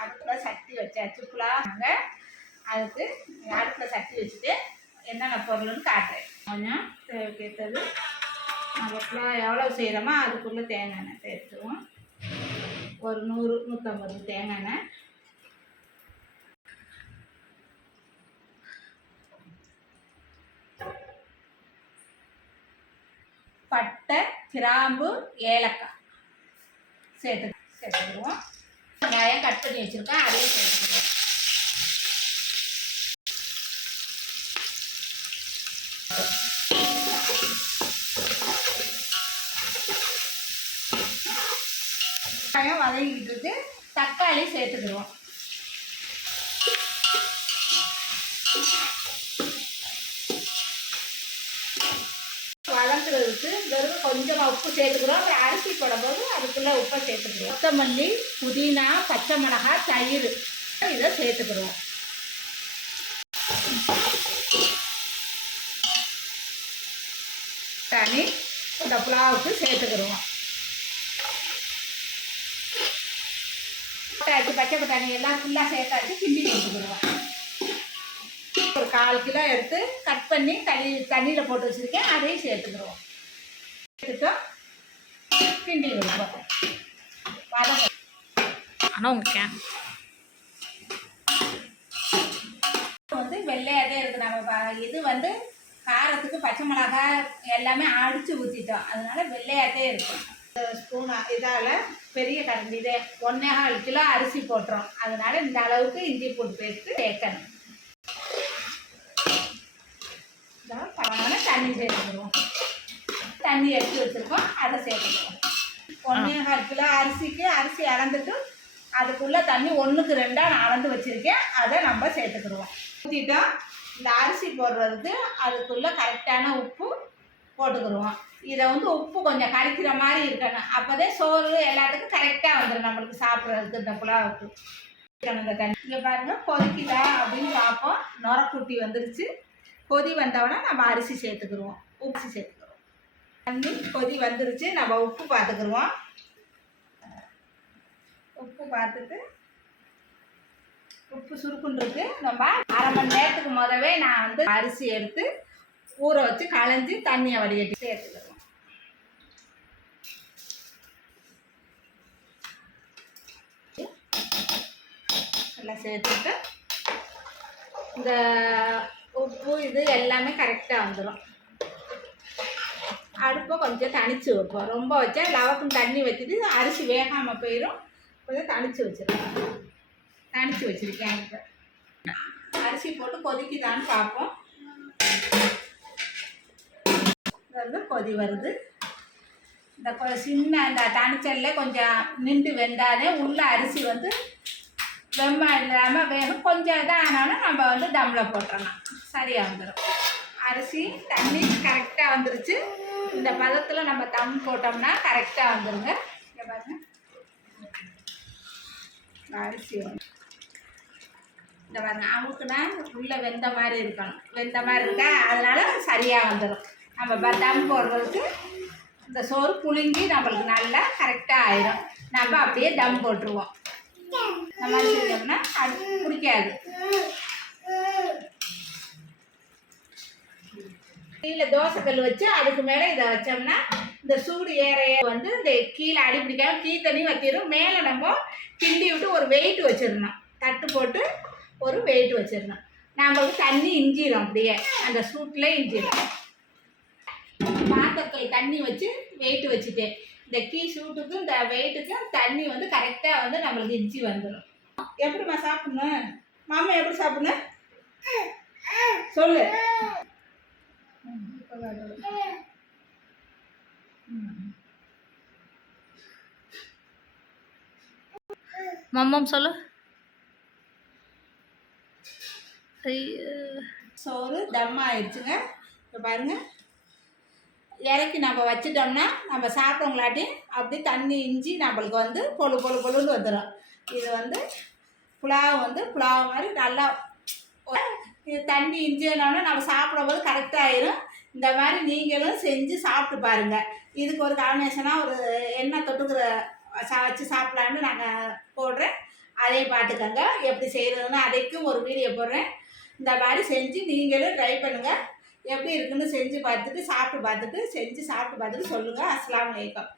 அடுப்பில் சட்டி வச்சாச்சு புலாங்க. அதுக்கு அடுப்பில் சட்டி வச்சுட்டு என்னென்ன பொருள்னு காட்டுறேன். கொஞ்சம் தேவைக்கேற்றது நம்ம புலா எவ்வளோ செய்கிறோமோ அதுக்குள்ளே தேங்காய் எண்ணெய் சேர்த்துவோம். ஒரு 100-150 தேங்காய் எண்ணெய். பட்டை, கிராம்பு, ஏலக்காய் சேர்த்துக்குவோம். வெங்காயம் கட் பண்ணி வச்சுருக்கேன், அதையும் சேர்த்துக்குவோம். வெங்காயம் வதங்கிட்டு இருக்கு, தக்காளி சேர்த்துக்குவோம். வதங்குறதுக்கு வெறும் கொஞ்சமாக உப்பு சேர்த்துக்கிறோம். அப்புறம் அரிசி போடும்போது அதுக்குள்ளே உப்பை சேர்த்துக்கிறோம். கொத்தமல்லி, புதினா, பச்சை மிளகாய், தயிர் இதை சேர்த்துக்கிறோம். தண்ணி இந்த புலாவுக்கு சேர்த்துக்கிறோம். பச்சை பட்டாணி எல்லாம் ஃபுல்லாக சேர்த்தாச்சு கிண்டி வச்சுக்கிறோம். ஒரு 1/4 கிலோ எடுத்து கட் பண்ணி தண்ணியில் போட்டு வச்சுருக்கேன், அதையும் சேர்த்துக்கிறோம். சேர்த்துட்டோம், கிண்டி வைப்போம். ஆனால் உங்கள் வந்து வெள்ளையாகவே இருக்குது. நம்ம இது வந்து காரத்துக்கு பச்சை மிளகாய் எல்லாமே அடித்து ஊற்றிட்டோம், அதனால வெள்ளையாகவே இருக்கும். ஸ்பூன் இதால் பெரிய கரண்டி இதே 1.25 கிலோ அரிசி போட்டுறோம், அதனால இந்த அளவுக்கு இஞ்சி பூண்டு பேஸ்ட்டு சேர்க்கணும். தண்ணி சேர்த்துக்கிறோம். தண்ணி எடுத்து வச்சுருக்கோம், அதை சேர்த்துக்கிறோம். 1.25 கிலோ அரிசிக்கு அரிசி அளந்துட்டு அதுக்குள்ளே தண்ணி 1க்கு 2 நான் அளந்து வச்சுருக்கேன், அதை நம்ம சேர்த்துக்கிடுவோம். ஊற்றிட்டோம். இந்த அரிசி போடுறதுக்கு அதுக்குள்ளே கரெக்டான உப்பு போட்டுக்கிடுவோம். இதை வந்து உப்பு கொஞ்சம் கரைக்கிற மாதிரி இருக்கணும், அப்போதே சோறு எல்லாத்துக்கும் கரெக்டாக வந்துடும் நம்மளுக்கு சாப்பிட்றதுக்கு. இந்த புலாவுக்கு இந்த தண்ணி இங்கே பாருங்கள் கொதிக்குதா அப்படின்னு பார்ப்போம். நுரக்குட்டி வந்துருச்சு. கொதி வந்தோடனே நம்ம அரிசி சேர்த்துக்கிடுவோம், உப்பு சேர்த்துக்கிறோம். தண்ணி கொதி வந்துருச்சு, நம்ம உப்பு பார்த்துக்கிடுவோம். உப்பு பார்த்துட்டு உப்பு சுருக்குன்றது நம்ம 1/2 மணி நேரத்துக்கு முதவே நான் வந்து அரிசி எடுத்து ஊற வச்சு களைஞ்சி தண்ணியை வடிகட்டி சேர்த்துக்கிறோம். எல்லாம் சேர்த்துட்டு இந்த உப்பு இது எல்லாமே கரெக்டாக வந்துடும். அடுப்பை கொஞ்சம் தணித்து வைப்போம். ரொம்ப வச்சா லவக்குன்னு தண்ணி வச்சுட்டு அரிசி வேகாமல் போயிடும். கொஞ்சம் தணித்து வச்சுருக்கோம். தணித்து வச்சுருக்கேன். இப்போ அரிசி போட்டு கொதிக்குதான்னு பார்ப்போம். வந்து கொதி வருது. இந்த சின்ன இந்த தணிச்சல்ல கொஞ்சம் நின்று வெந்தாதே உள்ள அரிசி வந்து வெம்மை இல்லாமல் வேணும். கொஞ்சம் இதாக ஆனாலும் நம்ம வந்து தம்மில் போட்டுறலாம், சரியாக வந்துடும். அரிசி தண்ணி கரெக்டாக வந்துருச்சு. இந்த பதத்தில் நம்ம தம் போட்டோம்னா கரெக்டாக வந்துடுங்க. இங்கே பாருங்கள், அரிசி இந்த பாருங்கள் அமுக்குனா உள்ளே வெந்த மாதிரி இருக்கணும். வெந்த மாதிரி இருக்கா, அதனால் சரியாக வந்துடும். நம்ம தம் போடுறதுக்கு இந்த சோறு புழுங்கி நம்மளுக்கு நல்லா கரெக்டாக ஆயிடும். நம்ம அப்படியே தம் போட்டுருவோம். இந்த மாதிரி செஞ்சோம்னா அது பிடிக்காது. கீழே தோசைக்கல் வச்சு அதுக்கு மேலே இதை வச்சோம்னா இந்த சூடு ஏறைய வந்து இந்த கீழே அடி பிடிக்காம கீ தண்ணி வச்சிடும். மேலே நம்ம கிண்டி விட்டு ஒரு வெயிட் வச்சிடணும். தட்டு போட்டு ஒரு வெயிட் வச்சிடணும். நம்மளுக்கு தண்ணி இஞ்சிடும், அப்படியே அந்த சூட்டில் இஞ்சிடும். பாத்திரத்தில் தண்ணி வச்சு வெயிட் வச்சுட்டேன். இந்த கீ சூட்டுக்கும் இந்த வெயிட்டுக்கும் தண்ணி வந்து கரெக்டாக வந்து நம்மளுக்கு இஞ்சி வந்துடும். எப்படிம்மா சாப்பிடணும்? மாமா எப்படி சாப்பிடணும் சொல்லு. மம்மம் சொல்லு. சோறு தம் ஆயிடுச்சுங்க. இப்போ பாருங்கள், இறக்கி நம்ம வச்சிட்டோம்னா நம்ம சாப்பிட்டவங்களாட்டி அப்படி தண்ணி இஞ்சி நம்மளுக்கு வந்து பொழுன்னு வந்துடும். இது வந்து புலாவு மாதிரி நல்லா இது தண்ணி இஞ்சினோன்னா நம்ம சாப்பிடும்போது கரெக்டாக ஆயிரும். இந்த மாதிரி நீங்களும் செஞ்சு சாப்பிட்டு பாருங்கள். இதுக்கு ஒரு காம்பினேஷனாக ஒரு எண்ணெய் தொட்டுக்கிற வச்சு சாப்பிட்லான்னு நாங்கள் போடுறேன். அதையும் பார்த்துக்கோங்க எப்படி செய்கிறதுன்னு. அதைக்கும் ஒரு வீடியோ போடுறேன். இந்த மாதிரி செஞ்சு நீங்களும் ட்ரை பண்ணுங்கள். எப்படி இருக்குன்னு செஞ்சு பார்த்துட்டு சாப்பிட்டு பார்த்துட்டு செஞ்சு சாப்பிட்டு பார்த்துட்டு சொல்லுங்கள். அஸ்ஸலாமு அலைக்கும்.